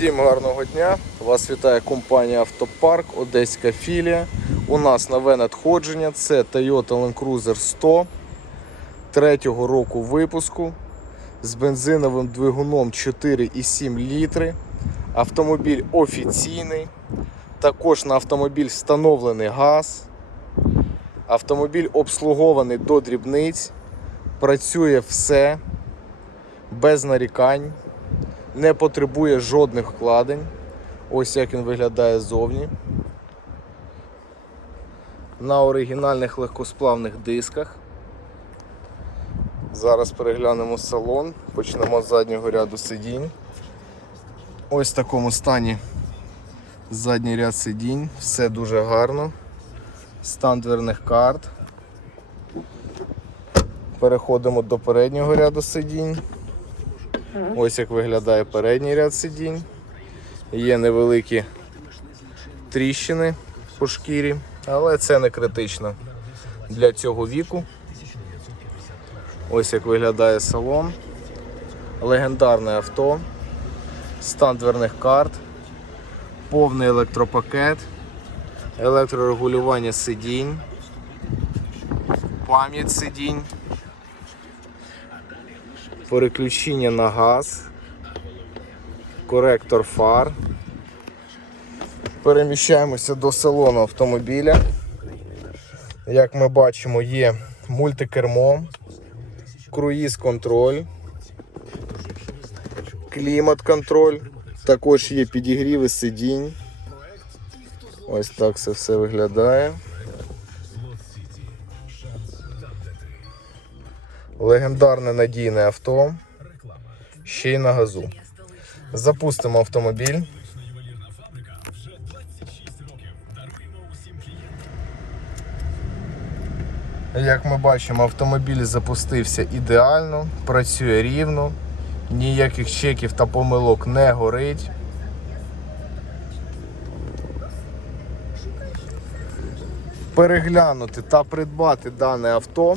Всім гарного дня! Вас вітає компанія Автопарк, Одеська філія. У нас нове надходження. Це Toyota Land Cruiser 100 третього року випуску з бензиновим двигуном 4,7 літри. Автомобіль офіційний. Також на автомобіль встановлений газ. Автомобіль обслугований до дрібниць. Працює все без нарікань не потребує жодних вкладень. Ось як він виглядає ззовні. На оригінальних легкосплавних дисках. Зараз переглянемо салон, почнемо з заднього ряду сидінь. Ось в такому стані задній ряд сидінь, все дуже гарно. Стан дверних карт. Переходимо до переднього ряду сидінь. Ось як виглядає передній ряд сидінь. Є невеликі тріщини по шкірі, але це не критично для цього віку. Ось як виглядає салон. Легендарне авто, стан дверних карт, повний електропакет, електрорегулювання сидінь, пам'ять сидінь переключення на газ, коректор фар. Переміщаємося до салону автомобіля. Як ми бачимо, є мультикермо, круїз контроль, клімат контроль, також є підігріви сидінь. Ось так це все виглядає. Легендарне надійне авто. Ще й на газу. Запустимо автомобіль. Як ми бачимо, автомобіль запустився ідеально, працює рівно, ніяких чеків та помилок не горить. Переглянути та придбати дане авто